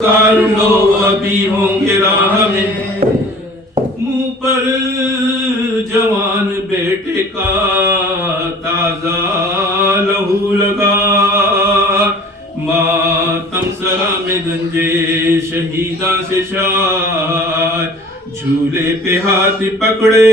کار لو ابھی ہوں گے راہ میں، منہ پر جوان بیٹے کا تازہ لہو لگا، ماتم سرا میں گنجے شہیداں سے شاد، جھولے پہ ہاتھ پکڑے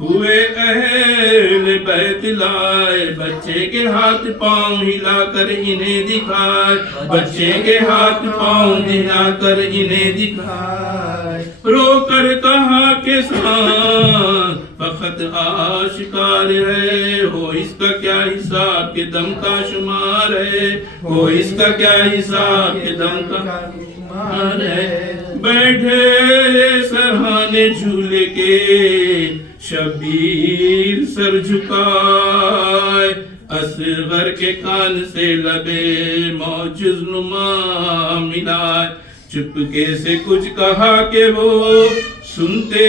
ہوئے اہل بیت لائے، بچے کے ہاتھ پاؤں ہلا کر انہیں دکھائے، بچے کے ہاتھ پاؤں ہلا کر انہیں دکھائے، رو کر کہا کہ سان فقط آشکار ہے، ہو اس کا کیا حساب کہ دم کا شمار ہے، ہو اس کا کیا حساب کہ دم کا شمار ہے، بیٹھے سرہانے جھولے کے شبیر سر جھکائے، اصغر کے کان سے لبے معجز نما ملائے، چپکے سے کچھ کہا کہ وہ سنتے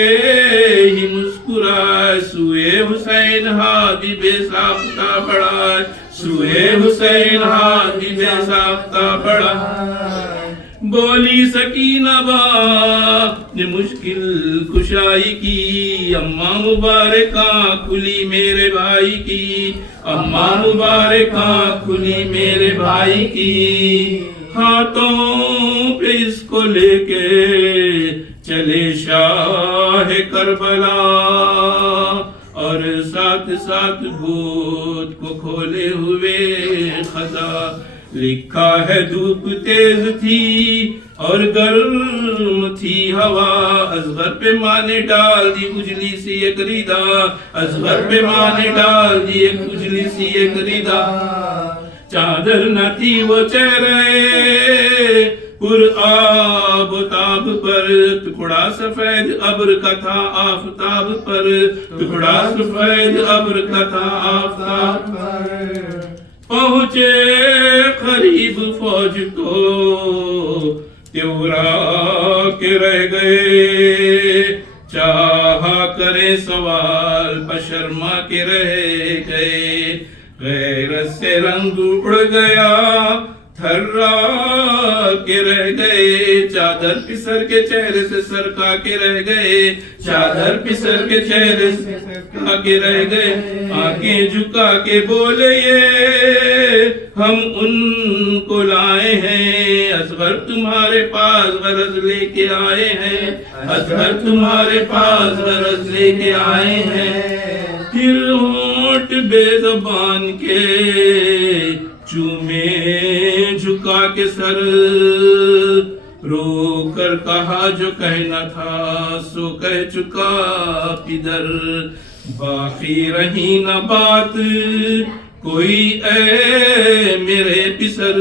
ہی مسکرائے، سوئے حسین ہاتھ بے ساختہ بڑھائے، سوئے حسین ہاتھ بے ساختہ بڑھائے، بولی سکینہ باپ نے مشکل کشائی کی، اماں مبارکاں کھلی میرے بھائی کی، اماں مبارکاں کھلی میرے بھائی کی، ہاتھوں پہ اس کو لے کے چلے شاہ کربلا، اور ساتھ ساتھ گود کو کھولے ہوئے خزاں، لکھا ہے دھوپ تیز تھی اور گرم تھی ہوا، اصغر پہ ماں نے ڈال دی اجلی سی ایک ردا، اصغر پہ ماں نے ڈال دی ایک اجلی سی ایک ردا، چادر نہ تھی وہ چہرے پر آب و تاب پر، ٹکڑا سفید ابر کا تھا آفتاب پر، ٹکڑا سفید ابر کا تھا آفتاب پر، پہنچے قریب فوج تو تیورا کے رہ گئے، چاہا کرے سوال پشرما کے رہ گئے، غیرت سے رنگ اڑ گیا تھرا کے رہ گئے، چادر پسر کے چہرے سے سرکا کے رہ گئے، چادر پسر کے چہرے سے سرکا کے رہ گئے، آنکھیں جھکا کے بولے یہ ہم ان کو لائے ہیں، اصغر تمہارے پاس غرض لے کے آئے ہیں، اصغر تمہارے پاس غرض لے کے آئے ہیں، پھر ہونٹ بے زبان کے چومے جھکا کے سر، رو کر کہا جو کہنا تھا سو کہہ چکا پدر، باقی رہی نہ بات کوئی اے میرے پسر،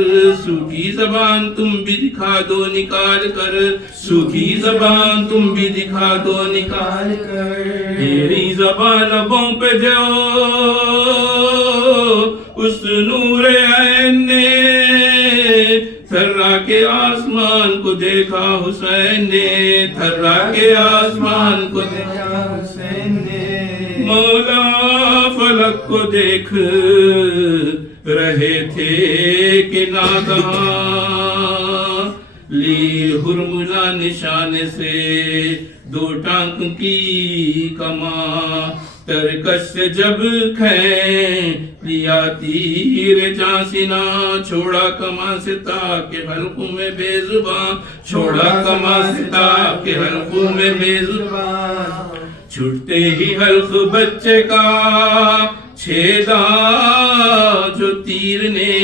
سوکھی زبان تم بھی دکھا دو نکال کر، سوکھی زبان تم بھی دکھا دو نکال کر، میری زبان لبوں پہ جو اس نور عین نے تھرا کے آسمان کو دیکھا حسین نے، تھرا کے آسمان کو دیکھا حسین نے، مولا فلک کو دیکھ رہے تھے کہ ناگہاں لی ہرملا نشانے سے دو ٹانک کی کماں، ترکش سے جب کھین لیا تیر جانسنا، چھوڑا کماں سے تاکہ حلقوں میں بے زبان، چھوڑا کماں سے تاکہ حلقوں میں بے زبان، چھٹتے ہی حلق بچے کا چھیدا جو تیر نے،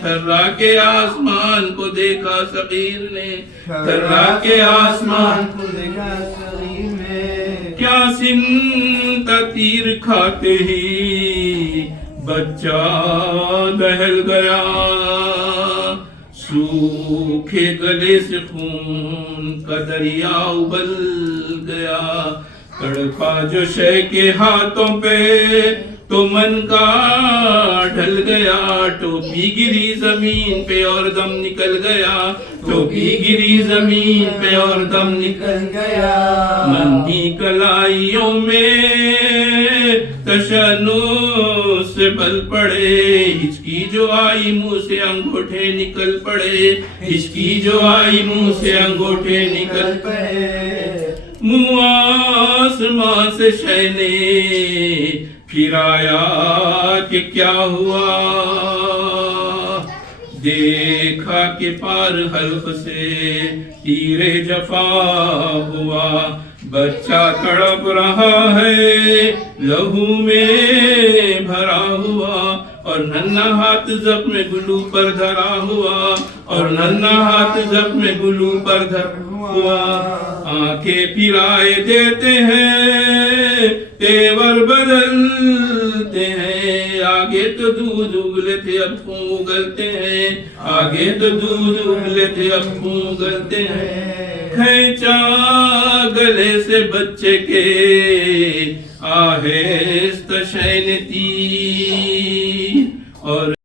تھرا کے آسمان کو دیکھا صغیر نے، تھرا کے آسمان کو دیکھا صغیر نے، کیا سنتا تیر کھاتے ہی بچہ دہل گیا، سوکھے گلے سے خون کا دریا ابل گیا، تڑپا جو شے کے ہاتھوں پہ تو من کا ڈھل گیا، ٹوپی گری زمین پہ اور دم نکل گیا، ٹوپی گری زمین پہ اور دم نکل گیا، من کی کلائیوں میں تشنج سے بل پڑے، ہچکی جو آئی منہ سے انگوٹھے نکل پڑے، ہچکی جو آئی منہ سے انگوٹھے نکل پڑے، منہ آسمان سے شے نے پھر آیا کہ کیا ہوا، دیکھا کہ پار حلق سے تیر جفا ہوا، بچہ تڑپ رہا ہے لہو میں بھرا ہوا، اور ننھا ہاتھ زخم گلو پر دھرا ہوا، اور ننھا ہاتھ زخم گلو پر دھرا ہوا، آنکھیں پھرائے دیتے ہیں تیور بدلتے ہیں، آگے تو دودھ اگلے تھے اب خون اگلتے ہیں، آگے تو دودھ اگلے تھے اب خون اگلتے ہیں، کھینچا گلے سے بچے کے آہستہ شے نے تیر، اور